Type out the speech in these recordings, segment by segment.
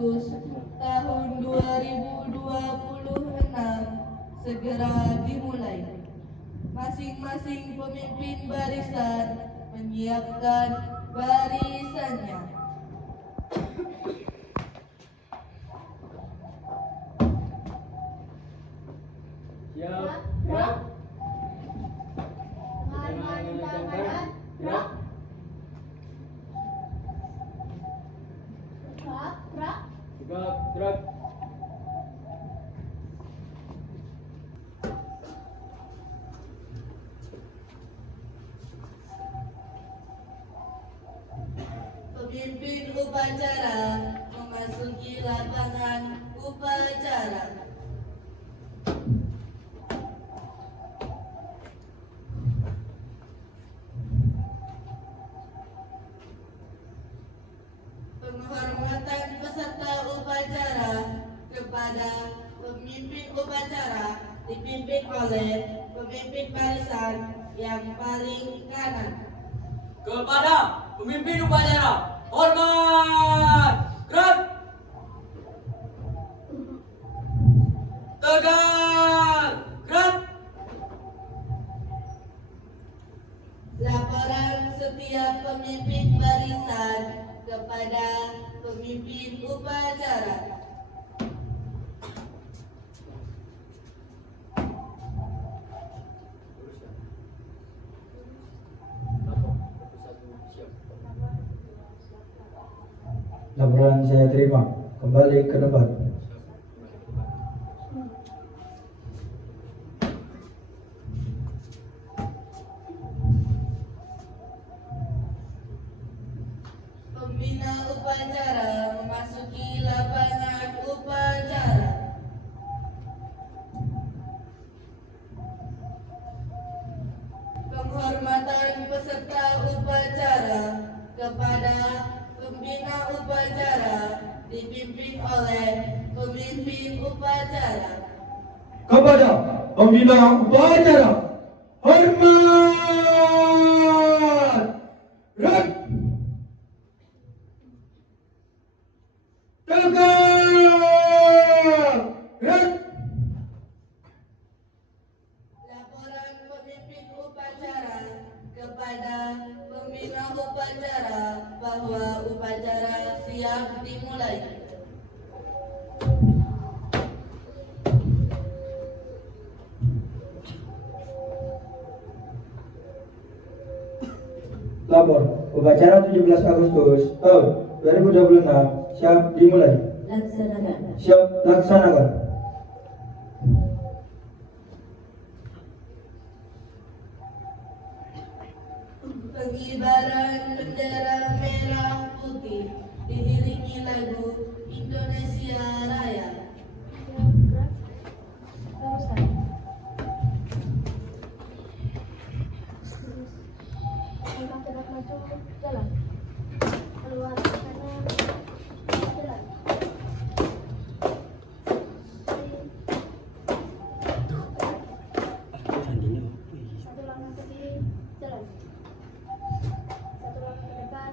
Agustus tahun 2026 segera dimulai. Masing-masing pemimpin barisan menyiapkan barisannya. Siap, gerak. Tangan kencang kanan, gerak. Tegak, gerak. Pemimpin upacara memasuki lapangan upacara. Penghormatan peserta upacara kepada pemimpin upacara dipimpin oleh pemimpin barisan yang paling kanan. Kepada pemimpin upacara, hormat, gerak, tegak, gerak. Laporan setiap pemimpin barisan kepada pemimpin upacara. Laporan saya terima. Kembali ke tempat. Pembina upacara memasuki lapangan upacara. Penghormatan peserta upacara kepada pembina upacara dipimpin oleh pemimpin upacara. Kepada pembina upacara, hormat, gerak, tegak, gerak. Laporan pemimpin upacara kepada pembina upacara bahwa upacara siap dimulai. Lapor, upacara 17 Agustus tahun 2026 siap dimulai. Laksanakan. Siap laksanakan. Pengibaran bendera merah putih diiringi lagu Indonesia Raya. Gerak maju, jalan. Keluar kanan, jalan. Satu langkah ke kiri, jalan. Satu langkah ke depan,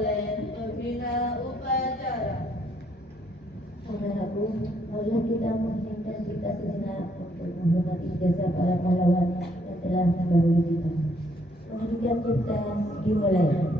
oleh pembina upacara. Saudaraku, marilah kita menghentikan kita sejenak untuk menghormati jasa para pahlawan yang telah mendahului kita. Pendidikan kita dimulai.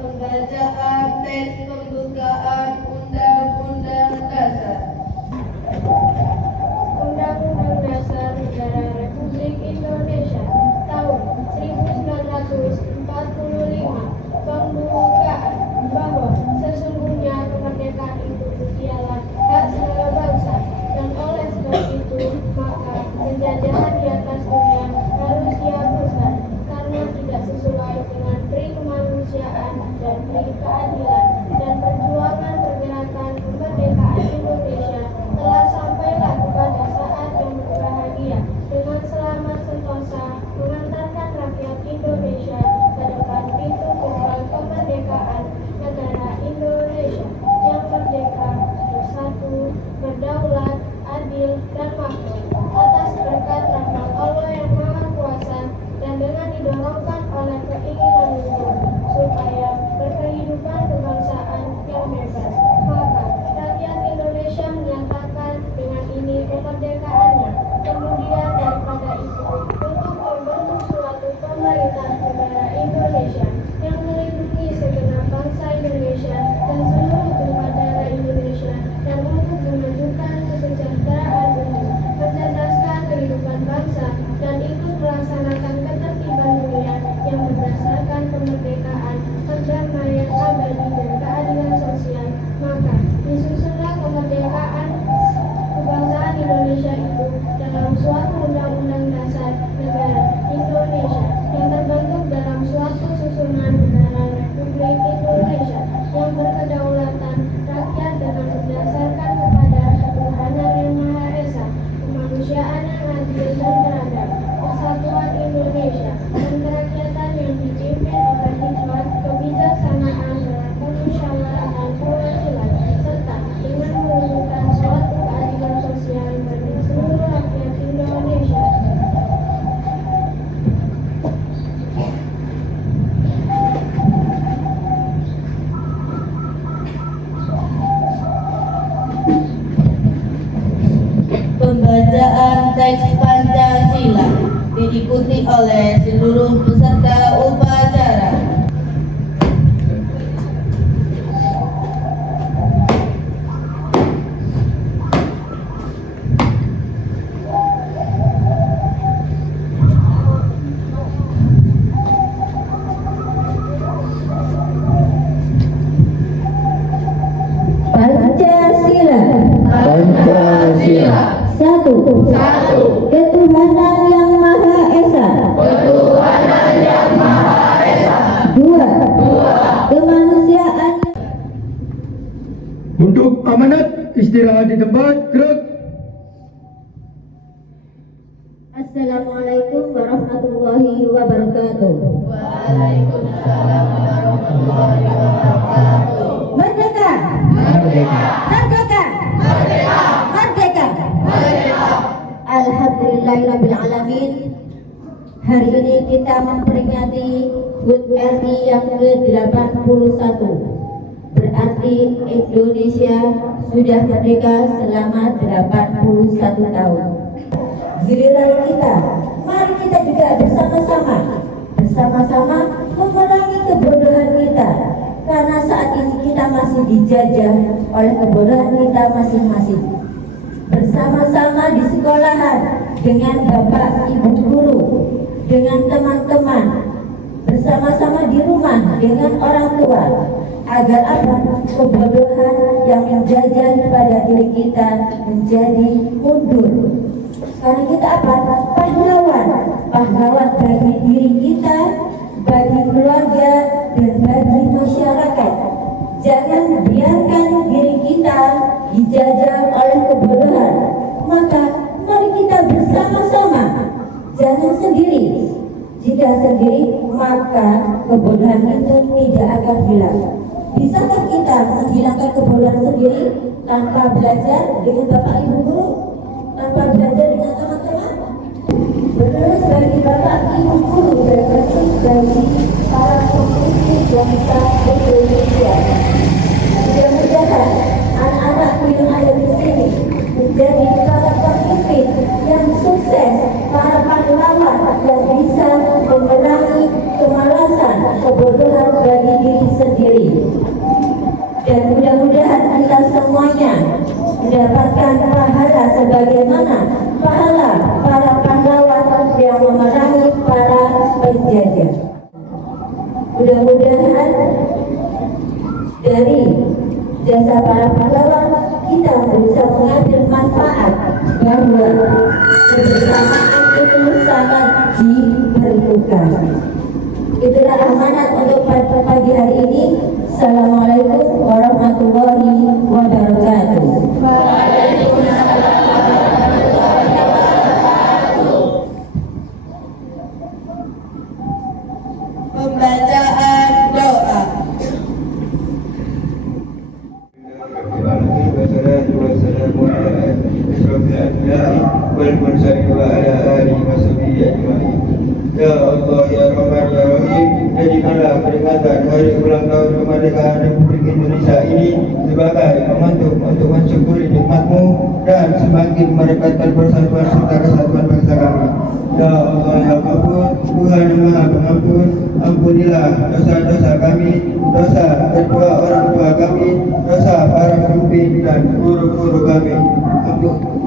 Pembacaan teks pembukaan Undang-Undang Dasar. Undang-Undang Dasar Negara Republik Indonesia tahun 1945 pembukaan bahwa sesungguhnya kemerdekaan itu ialah hak segala bangsa dan oleh sebab itu maka penjajahan di atas dunia harus dihapuskan karena tidak sesuai dengan pri kemanusiaan dan pri keadilan, dan perjuangan pergerakan kemerdekaan Indonesia telah sampailah kepada saat yang berbahagia dengan selamat sentosa mengantarkan rakyat Indonesia ke depan pintu gerbang kemerdekaan negara Indonesia yang merdeka, bersatu, berdaulat, adil, dan makmur atas berkat rahmat Allah yang Maha Kuasa dan dengan didorongkan oleh keinginan luhur supaya berkehidupan kebangsaan yang bebas. Maka rakyat Indonesia menyatakan dengan ini kemerdekaannya. Kemudian daripada itu untuk membentuk suatu pemerintah negara Indonesia yang melindungi segenap bangsa Indonesia dan seluruh tumpah darah Indonesia, dan untuk memajukan kesejahteraan umum, mencerdaskan kehidupan bangsa, dan ikut melaksanakan ketertiban dunia yang berdasarkan kemerdekaan, perdamaian abadi, dan keadilan sosial. Maka disusunlah kemerdekaan kebangsaan Indonesia itu dalam suatu undang-undang dasar negara Indonesia yang terbentuk dalam suatu susunan negara Republik Indonesia yang berkedaulatan rakyat dengan berdasarkan kepada ketuhanan yang Maha Esa, kemanusiaan yang adil dan beradab, persatuan Indonesia, dan kerakyatan yang dipimpin oleh hikmat, kebijaksanaan, dan kemusyawaratan kewajiban, serta dengan mewujudkan suatu keadilan sosial bagi seluruh rakyat Indonesia. Pembacaan teks Pancasila diikuti oleh seluruh peserta upacara. Pancasila. Pancasila. 1. Ketuhanan yang Maha Esa. Dua. Kemanusiaan. Untuk amanat istirahat di tempat. Gerak. Assalamualaikum warahmatullahi wabarakatuh. Merdeka! Merdeka! Merdeka! Alhamdulillahirabbil alamin. Hari ini kita memperingati HUT RI yang ke-81. Berarti Indonesia sudah merdeka selama 81 tahun. Giliran kita, mari kita juga bersama-sama memerangi kebodohan kita, karena saat ini kita masih dijajah oleh kebodohan kita masing-masing. Bersama-sama di sekolahan dengan bapak ibu guru, dengan teman-teman, bersama-sama di rumah dengan orang tua, agar apa? Kebodohan yang menjajah pada diri kita menjadi mundur. Karena kita apa? Pahlawan bagi diri kita, bagi keluarga, dan bagi masyarakat. Jangan biarkan diri kita dijajah oleh kebodohan. Maka mari kita bersama-sama, jangan sendiri. Jika sendiri, maka kebodohan itu tidak akan hilang. Bisakah kita menghilangkan kebodohan sendiri tanpa belajar dengan bapak ibu guru? Tanpa belajar dengan teman-teman? Terus bagi bapak ibu guru dan bagi para pemimpin bangsa Indonesia, mudah-mudahan anak-anakku yang ada di sini menjadi para pemimpin yang sukses, para pahlawan yang bisa memerangi kemalasan, kebodohan bagi diri sendiri. Dan mudah-mudahan kita semuanya mendapatkan pahala sebagaimana pahala para pahlawan yang memerangi para penjajah. Mudah-mudahan dari jasa para pahlawan kita bisa mengambil manfaat bahwa kebersamaan itu sangat diperlukan. Itulah amanat untuk pagi hari ini. Assalamualaikum warahmatullahi wabarakatuh. Pembacaan doa. Ya Allah, ya Rahman, ya Rahim, jadikanlah peringatan hari ulang tahun kemerdekaan Republik Indonesia ini sebagai momentum untuk mensyukuri nikmat-Mu dan semakin merekatkan persatuan serta kesatuan bangsa kami. Ya Allah, ya Ghafur, Tuhan yang Maha Pengampun, ampunilah dosa-dosa kami, dosa kedua orang tua kami, dosa para pemimpin dan guru-guru kami.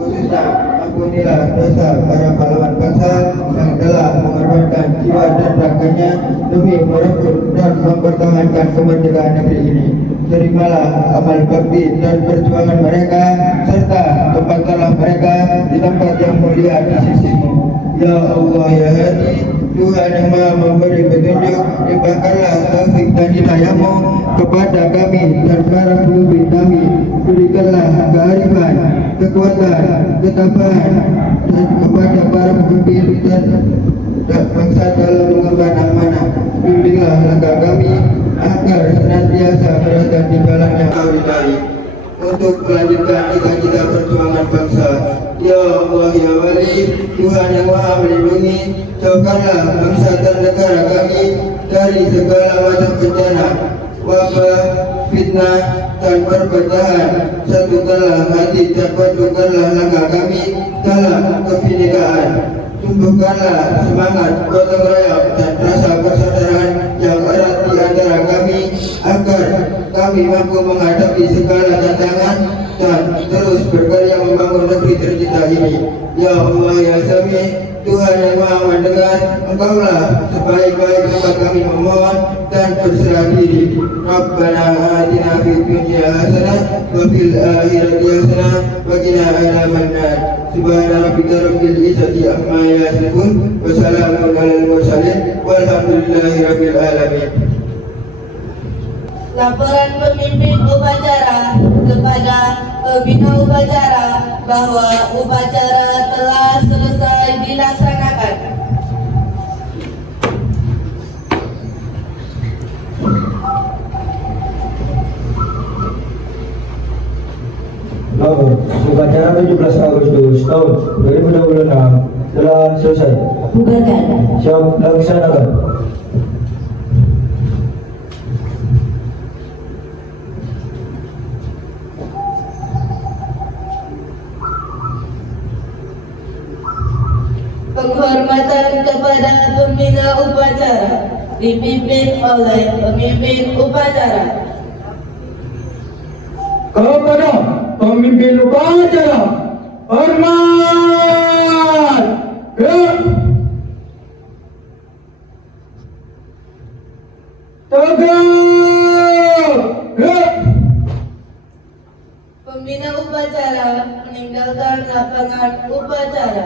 Khususnya ampunilah dosa para pahlawan bangsa yang telah mengorbankan jiwa dan raganya demi merebut dan mempertahankan kemerdekaan negeri ini. Terimalah amal bakti dan perjuangan mereka, serta tempatkanlah mereka di tempat yang mulia di sisi-Mu. Ya Allah, ya Hadi, Tuhan yang Maha memberi petunjuk, limpahkanlah taufik dan hidayah-Mu kepada kami dan para pemimpin kami. Berikanlah kearifan, kekuatan, ketabahan dan kepada para pemimpin dan bangsa dalam mengemban amanah. Bimbinglah langkah kami agar senantiasa berada di jalan yang Kau ridai untuk melanjutkan cita-cita perjuangan bangsa. Ya Allah, ya Wali, Tuhan yang Maha melindungi, jauhkanlah bangsa dan negara kami dari segala macam bencana, wabah, fitnah, dan perpecahan. Satukanlah hati dan wujudkanlah langkah kami dalam kebinekaan. Tumbuhkanlah semangat gotong royong dan rasa persaudaraan yang erat di antara kami, agar kami mampu menghadapi segala tantangan dan terus berkarya membangun negeri tercinta ini. Ya Allah ya Sami, Tuhan yang Maha Mendengar, Engkaulah sebaik-baik tempat kami memohon dan berserah diri. Rabbana atina fid dunya hasanah wa fil akhirati hasanah wa qina adzabannar. Subhana rabbika rabbil izzati amma yasifun wa salamun alal mursalin walhamdulillahi rabbil alamin. Laporan pemimpin upacara kepada pembina upacara bahwa upacara telah selesai dilaksanakan. Lapor, upacara 17 Agustus tahun 2026 telah selesai. Bubarkan. Siap laksanakan. Penghormatan kepada pembina upacara dipimpin oleh pemimpin upacara. Kepada pemimpin upacara, hormat. Tegak. Pembina upacara meninggalkan lapangan upacara.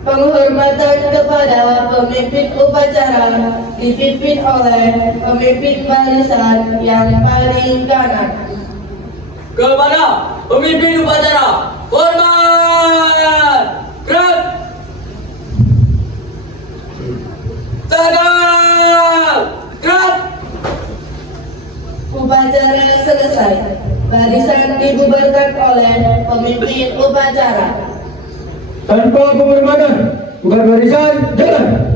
Penghormatan kepada pemimpin upacara dipimpin oleh pemimpin barisan yang paling kanan. Kepada pemimpin upacara, hormat. Gerak. Tegak. Gerak. Upacara selesai. Barisan dibubarkan oleh pemimpin upacara. Tanpa penghormatan, bukan barisan, jalan.